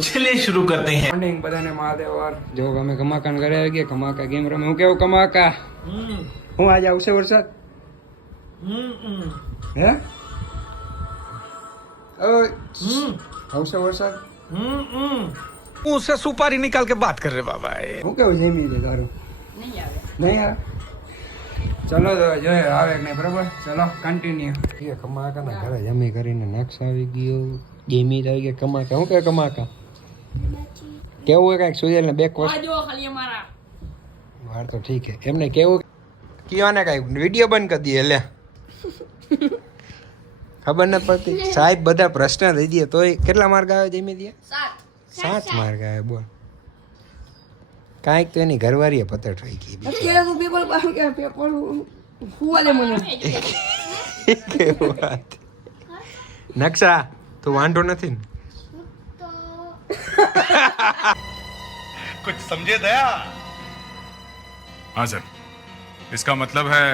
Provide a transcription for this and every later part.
चलिए शुरू करते हैं। મોર્નિંગ બધાને મહાદેવ જો અમે કમાકાન ઘરે આવી ગયા. કમાકા ગેમ રમે. હું કેવું કમાકા? હું આજે આવશે વરસાદ? હે આવશે વરસાદ? मुंह से सुपारी निकाल के बात कर रहे बाबा। હું કેવું જેમી છે તારું? નહીં આવે. ચલો તો જોઈએ આવે કે નહીં. બરાબર, ચલો કન્ટિન્યુ. કમાકા ના ઘરે જમી કરીને નેક્સ્ટ આવી ગયો. જેમી આવી ગયા કમાકા. હું કે કમાકા કેવું હોય કાંઈક સુજલ ને બેક વાર તો ઠીક છે. એમને કેવું કયો ને કાંઈ વિડીયો બંધ કરી દઈએ લે. ખબર નથી પડતી સાહેબ. બધા પ્રશ્ન થઈ દઈએ તોય કેટલા માર્ક આવે જેમી દે? 7 માર્ક આવે. બોલ કાંઈક તો એની ઘરવાળીએ પતર થઈ ગઈ. કેવું વાત નકશા તું વાંધો નથી ને? कुछ समझे दया? हाँ सर, इसका मतलब है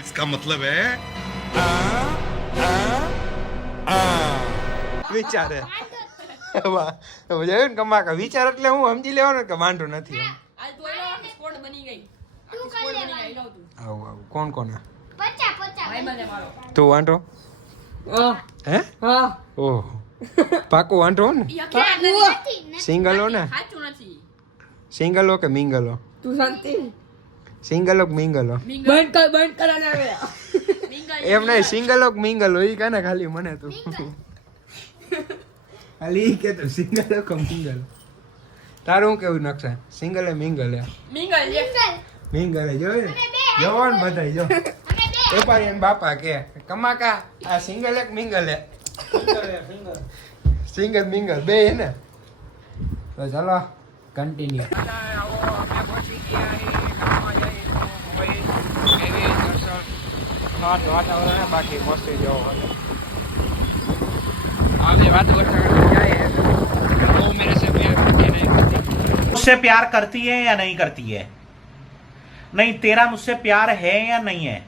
इसका मतलब है વિચારે જોયું ને કમાકા વિચાર એટલે હું સમજી લેવાનું કે વાંધો નથી. આવું આવું કોણ કોણ? તું વાંધો હે? ઓહ પાકું વાંધો ને? સિંગલ હો ને? સિંગલ હો કે મિંગલ હો? સિંગલ હો કે મિંગલ હો? એમ નહીં, સિંગલ હો કે મિંગલ હો એ કાને ખાલી મને તું ખાલી ઈ કે તો સિંગલ હો કે મિંગલ? તારું શું કેવું નકશા? સિંગલ હે મિંગલ હે? મિંગલ હે. જોયું જોવો ને બધા જો વેપારી એમ બાપા કે કમાકા આ સિંગલ હે કે મિંગલ હે? સિંગલ મિંગલ બે હે ને? તો ચાલો કન્ટિન્યુ. વાતાવરણ બાકી મસ્તી જેવો मुझसे प्यार करती है या नहीं करती है? नहीं, तेरा मुझसे प्यार है या नहीं है?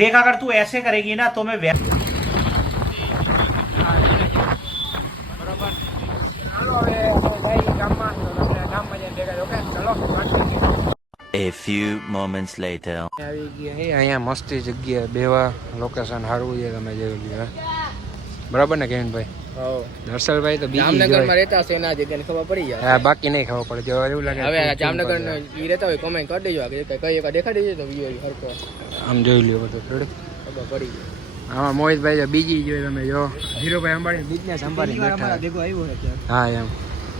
देख, अगर तू ऐसे करेगी ना तो मैं A few moments later. આવી ગયા હે અહીંયા મસ્તી જગ્યા બેવા. લોકેશન સારું છે, તમે જોઈ લ્યો. બરાબર ને કેવિનભાઈ? દર્શનભાઈ તો જામનગરમાં રહેતા છે ના જગ્યાને ખબર પડી જાય. હા, બાકી નહીં ખબર પડે. જો એવું લાગે હવે જામનગર ઈ રહેતા હોય કોમેન્ટ કરી દેજો કે કઈ એક દેખાડી દેજો તો વિડિયો હરકો આમ જોઈ લ્યો બધું થોડું ખબર પડી જાય. આમાં મોહિતભાઈ જો બીજી જોઈએ તમે જો હીરોભાઈ અંબાણી બિઝનેસ સંભાળી બેઠા. દેખો આવ્યો છે હા એમ.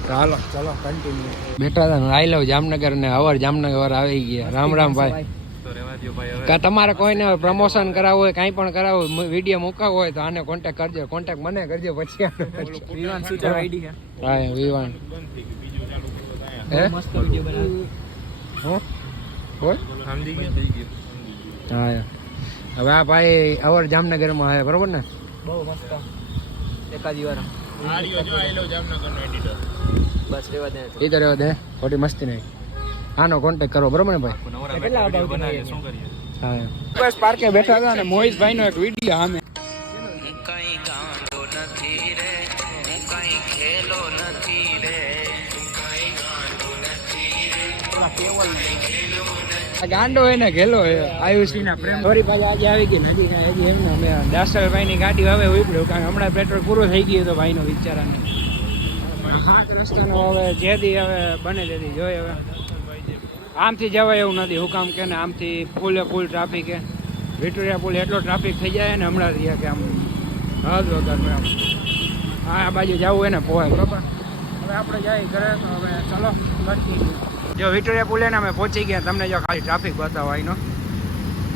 તો હાલો ચલો કન્ટિન્યુ. બેઠા હતા આઈ લવ જામનગર ને અવર જામનગર આવી ગયા. રામ રામ ભાઈ. કા તમારે કોઈને પ્રમોશન કરાવવું હોય કાંઈ પણ કરાવવું હોય વિડીયો મૂકાવવો હોય તો આને કોન્ટેક્ટ કરજો. કોન્ટેક્ટ મને કરજો પછી વિવાન સુચર આઈડી છે. હા વિવાન હે મસ્ત વિડિયો બનાવે. હો બોલ સમજી ગયો. હા હવે આ ભાઈ અવર જામનગરમાં આવે બરોબર ને? બહુ મસ્ત એકાદી વાર आडियो जो आई लो जामनगर नो एडिटर બસ રેવા દે. એ તો રહેવા દે ખોટી મસ્તી નહીં. આનો કોન્ટેક્ટ કરો બરોબર ને ભાઈ? કેટલા વિડિયો બનાવીએ શું કરીએ? હા બસ પાર્કે બેઠા હતા ને મોહિતભાઈ નો એક વિડીયો સામે કઈ ગાંડો નથી રે, હું કઈ ખેલો નથી રે, કઈ ગાંડો નથી રે. ગાંડો એને ઘેલો આયુષી ના પ્રેમ થોડી પાછી આજે આવી ગઈ નદી હજી એમને અમે દાસલભાઈ ની ગાડી હવે ઉપડ્યું કારણ હમણાં પેટ્રોલ પૂરું થઈ ગયું તો ભાઈ નો વિચારાને હાથ રસ્તાનો હવે જેથી હવે બને તેથી જોઈએ. હવે આમથી જવાય એવું નથી. હું કામ કે ને આમથી ફૂલે ફૂલ ટ્રાફિક હે. વિક્ટોરિયા પુલ એટલો ટ્રાફિક થઈ જાય ને હમણાં કે આમ હદ વગર આમ આ બાજુ જવું એને પોવાય બરોબર. હવે આપણે જાય ઘરે તો હવે ચલો બાકી જો વિક્ટોરિયા પુલ એને અમે પહોંચી ગયા. તમને જો ખાલી ટ્રાફિક બતાવો અહીંનો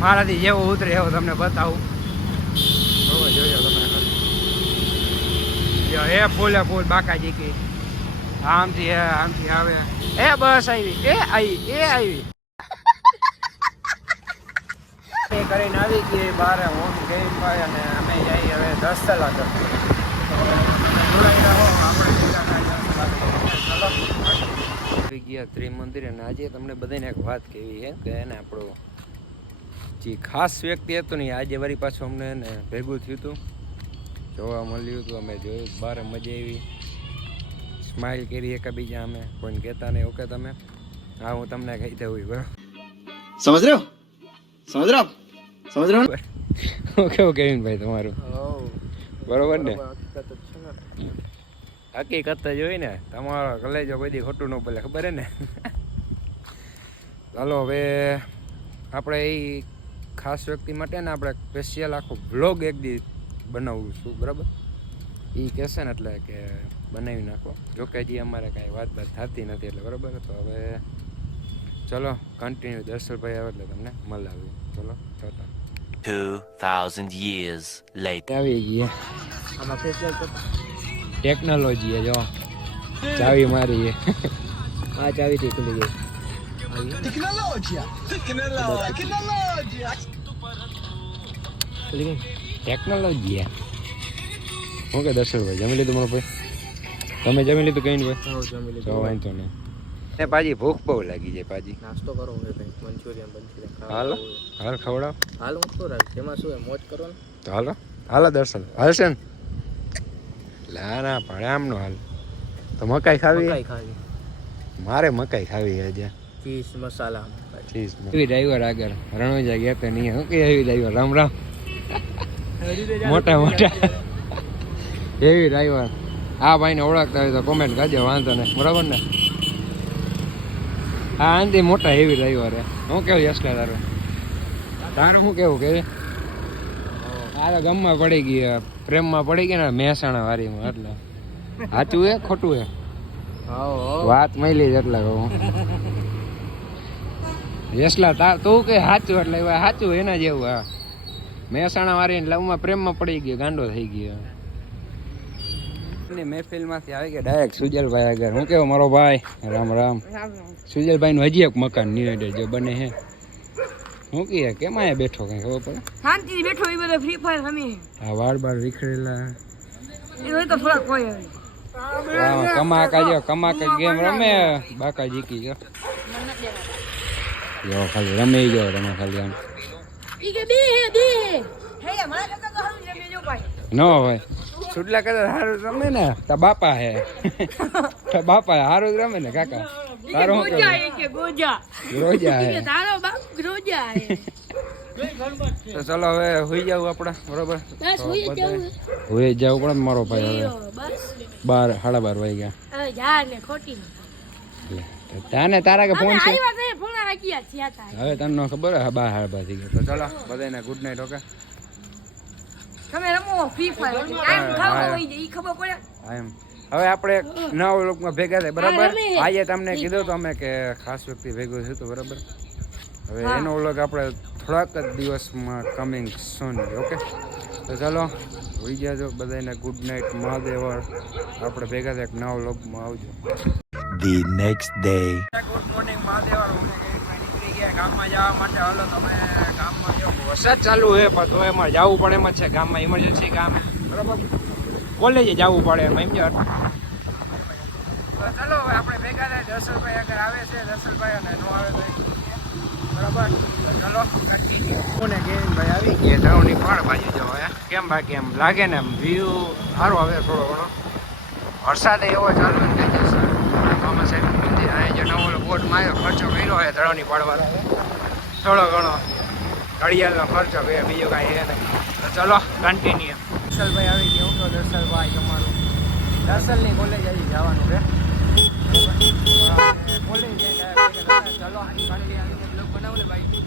મારાથી જેવો ઉતરે એવો તમને બતાવું. બરોબર જોજો તમે જો એ ફૂલે ફૂલ બાકાજી કી આમથી આવે એ બસ આવી એ આવી એ કરીને આવી ગઈ બાર હું ગેમભાઈ અને અમે જઈ હવે 10 કલાક આવી ગયા ત્રિમંદિર. અને આજે તમને બધાને એક વાત કહેવી છે કે એને આપણો જે ખાસ વ્યક્તિ હતું ને આજે વળી પાછું અમને એને ભેગું થયું હતું. જોવા મળ્યું હતું, અમે જોયું, બારે મજા આવી, સ્માઇલ કરી એકબીજા, અમે કોઈને કહેતા નહીં. ઓકે તમે હા હું તમને કહી દઉં બરાબર, समझ रहे हो ઓકે ઓકે ભાઈ તમારું બરોબર ને, હકીકત જ હોય ને, તમારો કલેજો કોઈ દી ખોટું ન બોલે, ખબર હે ને. ચાલો હવે આપણે એ ખાસ વ્યક્તિ માટે ને આપણે સ્પેશિયલ આખો બ્લોગ એક દી બનાવું છું બરાબર, એ કહેશે ને એટલે કે બનાવી નાખો. જોકે હજી અમારે કાંઈ વાત થતી નથી એટલે બરાબર. તો હવે ચલો કન્ટિન્યુ, દર્શનભાઈ આવે એટલે તમને મળાવ્યું. ચલો ટાટા. 2000 years later. આવી ગઈ ટેકનોલોજી જો ચાવી મારી આ ચાવીથી ખુલી ગઈ ટેકનોલોજી. હું કે દર્શનભાઈ જમી લીધું મારો ભાઈ? તમે જમી લીધું કઈ નહીં ભાઈ? તો વાંધો નહીં. ને પાજી ભૂખ બહુ લાગી જાય પાજી. નાસ્તો કરો હવે ભાઈ, મંચુરિયન હાલો હાલ ખવડાવ. હાલ હું તો રાખ, એમાં શું મોજ કરો ને. તો હાલો હાલો દર્શન હાલશે ને. લા ના પડે આમનો હાલ. તો મકાઈ ખાવી? મારે મકાઈ ખાવી આજે. ચીઝ મસાલા ચીઝ એવી ડ્રાઈવર આગળ રણોજા ગયા તો નહીં. શું કે એવી ડ્રાઈવર? રામ રામ. મોટા મોટા એવી ડ્રાઈવર. આ ભાઈને ઓળખતા હોય તો કોમેન્ટ કરજો, વાંધો નહીં બરાબર ને. હા આનથી મોટા હેવી ડ્રાઈવર હે. હું કેવું યશલા તારું? તારું શું કેવું કે તારા ગામમાં પડી ગઈ, પ્રેમમાં પડી ગઈ ને મહેસાણા વારીમાં, એટલે સાચું હે ખોટું હે? વાત મળી જ એટલે કહું યશલા તાર તું કે સાચું એટલે સાચું એના જેવું. હા મહેસાણા વારી લવમાં પ્રેમમાં પડી ગયો, ગાંડો થઈ ગયો. મહેફિલમાંથી આવી ગયા ડાયરેક્ટ સુજલભાઈ આગળ. હું કેવો મારો ભાઈ? રામ રામ. સુજલભાઈ નું હજી એક મકાન નિવેડે જો બને હે. હું કહે કેમ અહીંયા બેઠો કઈ ખબર પડે? શાંતિ બેઠો એ બધો ફ્રી ફાયર રમી. આ વાળ બાળ વિખરેલા એ હોય તો થોડા કોઈ કમાકા જો કમાકા ગેમ રમે, બાકા જીકી જો ખાલી રમે જો તમે ખાલી આમ ઈ કે બે હે મારા કાકા તો હારું રમે જો ભાઈ. નો ભાઈ સુડલા કદાચ હારું રમે ને તા બાપા હે તા બાપા હારું જ રમે ને કાકા. તારો શું ગોજા એ કે ગોજા રોજા હે તારો બાપ રોજા હે. તો ચલો હવે હુઈ જાવ આપણે બરોબર. બસ હુઈ જાવ. હુઈ જાવ પણ મારો ભાઈ હવે બસ 12 12:30 વાગ્યા. હવે જા ને ખોટી તાને તારા કે ફોન છે આવ્યા તે ફોન રાખ્યા છે તા. હવે તમને ખબર હે 12:30 થઈ ગયા. તો ચલો બધાને ગુડ નાઈટ. ઓકે તમે રમો ફ્રી ફાયર ટાઈમ ખાવા હોય ઈ ખબર પડે. એમ હવે આપણે નવ લોકમાં ભેગા થાય બરાબર. આજે તમને કીધું તો અમે કે ખાસ વ્યક્તિ ભેગું થયું હતું બરાબર. હવે એનો વ્લોગ આપણે થોડાક જ દિવસમાં કમિંગ સૂન. ઓકે તો ચલો હોઈ જાજો બધાને ગુડ નાઇટ મહાદેવ. આપણે ભેગા થાય એક નવા વ્લોગમાં આવજો. The next day. Good morning Mahadev. નીકળી ગયા ગામમાં જવા માટે. હાલો તમે ગામમાં જો વરસાદ ચાલુ છે પણ તો એમાં જવું પડે એમ જ છે. ગામમાં ઇમરજન્સી કામ બરાબર, કોલેજે જવું પડે એમ સમજો. ચાલો હવે આપણે ભેગા થાય. દર્શનભાઈ આગળ આવે છે, દર્શનભાઈ અને નો આવે તો બરાબર. ચલો કોને ભાઈ આવી ગયા ધરવની ફળ બાજુ જવો કેમ બાકી એમ લાગે ને એમ વ્યૂ સારો આવે થોડો ઘણો. વરસાદ એવો ચાલુ ને મામા સાહેબ મંદિર અહીંયા જે નવો બોટમાં આવ્યો ખર્ચો કર્યો હોય ધરવની પાડવાનો થોડો ઘણો ઘડિયાળનો ખર્ચો કર્યો, બીજો કાંઈ એ નહીં. તો ચલો કન્ટિન્યુ. દર્શનભાઈ આવી ગયા. હું કહું દર્શનભાઈ તમારું દર્શનની કોલેજ આવી જવાનું છે કોલેજ ચલો બનાવું ને ભાઈ.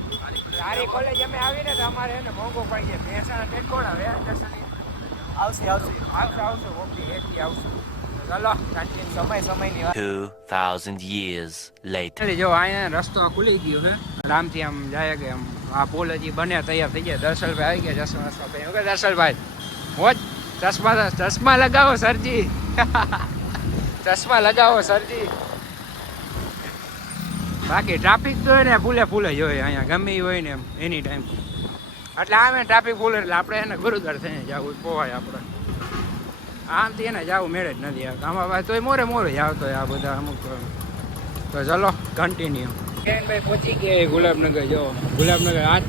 સારી કોલેજ અમે આવીને તો અમારે એને મોંઘો પડી જાય. મહેસાણા ટેટ કોણ આવે આવશે ઓકે એટલી આવશે. ચલો સમયની વાત. 2000 years later. જો અહીંયા રસ્તો ખુલી ગયો છે આરામથી આમ જાય કે આમ આ પુલ હજી બને તૈયાર થઈ ગયા. દર્શનભાઈ આવી ગયા ચશ્મા ભાઈ. ઓકે દર્શનભાઈ હોજ ચશ્મા લગાવો સરજી ચશ્મા લગાવો સરજી. બાકી ટ્રાફિક તો હોય ને ફૂલે જ હોય અહીંયા ગમે એ હોય ને એમ એની ટાઈમ. એટલે આમે ટ્રાફિક ફૂલ એટલે આપણે એને ગુરુદ્વાર થઈને જવું પોવાય આપણે. આમથી એને જવું મેળે જ નથી આમાં ભાઈ. તોય મોરે જ આવતો હોય આ બધા અમુક. તો ચલો કન્ટિન્યુ. ભાઈ પહોંચી ગયા ગુલાબનગર. જો ગુલાબનગર આ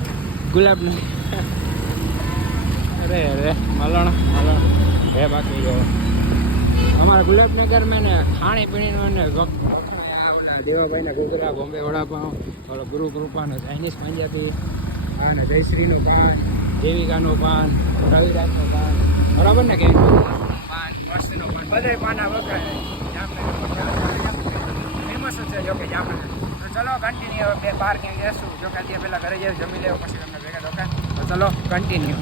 ગુલાબનગર અરે મલણ હે બાકી અમારા ગુલાબનગરમાં ને ખાણીપીણીનું ને દેવાભાઈના ગોગરા બોમ્બે વડાપાઉં ઓલો ગુરુ કૃપાનો ચાઇનીઝ પંજાબી અને જયશ્રીનું પાન દેવિકાનું પાન રવિરાજનું પાન બરાબર ને કે પાન મસ્તીનું પાન બધે પાના વગર ફેમસ છે જો કે જામનગર. તો ચલો કન્ટિન્યુ બે બહાર ક્યાંક જઈશું જો કે ત્યાં પહેલાં ઘરે જઈએ જમી લેવું પછી તમને ભેગા દોકાન. તો ચલો કન્ટિન્યુ.